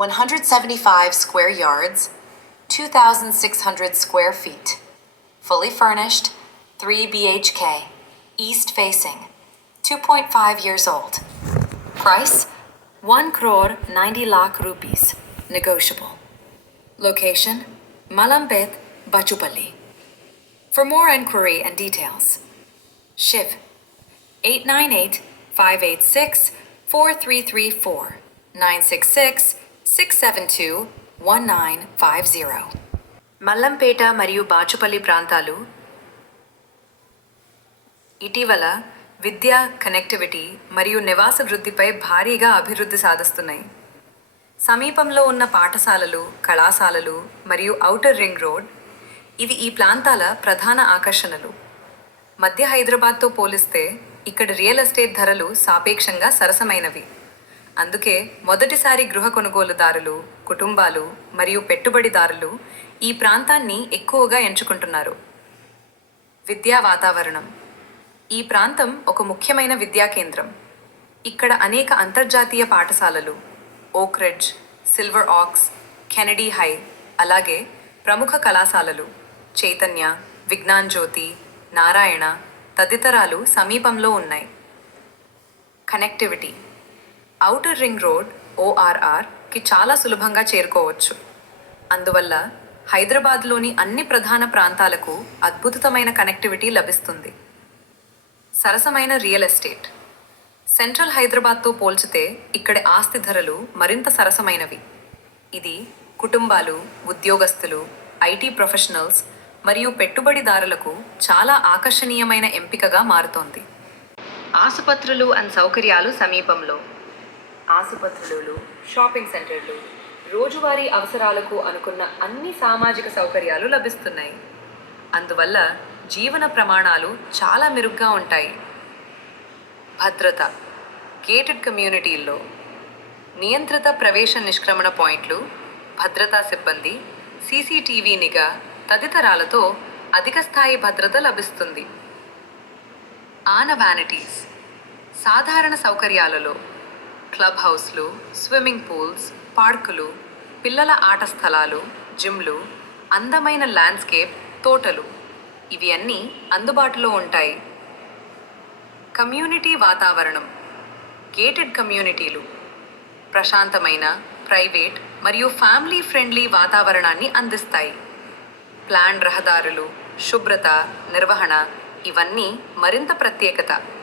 175 square yards, 2,600 square feet. Fully furnished, 3 BHK, east facing, 2.5 years old. Price 1 crore 90 lakh rupees, negotiable. Location Malambet, Bachupalli. For more enquiry and details, Shiv 898 586 4334 966 672 1950. Mallampet మరియు బాచుపల్లి ప్రాంతాలు ఇటీవల విద్య connectivity మరియు నివాస వృద్ధిపై భారీగా అభివృద్ధి సాధిస్తున్నాయి. సమీపంలో ఉన్న పాఠశాలలు కళాశాలలు మరియు ఔటర్ రింగ్ రోడ్ ఇవి ఈ ప్రాంతాల ప్రధాన ఆకర్షణలు. మధ్య హైదరాబాద్తో పోలిస్తే ఇక్కడ రియల్ ఎస్టేట్ ధరలు సాపేక్షంగా సరసమైనవి. అందుకే మొదటిసారి గృహ కొనుగోలుదారులు కుటుంబాలు మరియు పెట్టుబడిదారులు ఈ ప్రాంతాన్ని ఎక్కువగా ఎంచుకుంటున్నారు. విద్యా వాతావరణం. ఈ ప్రాంతం ఒక ముఖ్యమైన విద్యా కేంద్రం. ఇక్కడ అనేక అంతర్జాతీయ పాఠశాలలు Oakridge Silver Oaks Kennedy High అలాగే ప్రముఖ కళాశాలలు చైతన్య విజ్ఞాన్ జ్యోతి నారాయణ తదితరాలు సమీపంలో ఉన్నాయి. కనెక్టివిటీ. ఔటర్ రింగ్ రోడ్ ఓఆర్ఆర్కి చాలా సులభంగా చేరుకోవచ్చు. అందువల్ల హైదరాబాద్లోని అన్ని ప్రధాన ప్రాంతాలకు అద్భుతమైన కనెక్టివిటీ లభిస్తుంది. సరసమైన రియల్ ఎస్టేట్. సెంట్రల్ హైదరాబాద్తో పోల్చితే ఇక్కడి ఆస్తి ధరలు మరింత సరసమైనవి. ఇది కుటుంబాలు ఉద్యోగస్తులు ఐటీ ప్రొఫెషనల్స్ మరియు పెట్టుబడిదారులకు చాలా ఆకర్షణీయమైన ఎంపికగా మారుతోంది. ఆసుపత్రులు అండ్ సౌకర్యాలు సమీపంలో. ఆసుపత్రులు షాపింగ్ సెంటర్లు రోజువారీ అవసరాలకు అనుకున్న అన్ని సామాజిక సౌకర్యాలు లభిస్తున్నాయి. అందువల్ల జీవన ప్రమాణాలు చాలా మెరుగ్గా ఉంటాయి. భద్రత గేటెడ్ కమ్యూనిటీల్లో నియంత్రిత ప్రవేశ నిష్క్రమణ పాయింట్లు భద్రతా సిబ్బంది సీసీటీవీ నిఘా తదితరాలతో అధిక స్థాయి భద్రత లభిస్తుంది. ఆన వ్యానిటీస్ సాధారణ సౌకర్యాలలో క్లబ్ హౌస్లు స్విమ్మింగ్ పూల్స్ పార్కులు పిల్లల ఆట స్థలాలు జిమ్లు అందమైన ల్యాండ్స్కేప్ తోటలు. ఇవి అన్నీ అందుబాటులో ఉంటాయి. కమ్యూనిటీ వాతావరణం. గేటెడ్ కమ్యూనిటీలు. ప్రశాంతమైన ప్రైవేట్ మరియు ఫ్యామిలీ ఫ్రెండ్లీ వాతావరణాన్ని అందిస్తాయి. ప్లాన్ రహదారులు శుభ్రత నిర్వహణ ఇవన్నీ మరింత ప్రత్యేకత.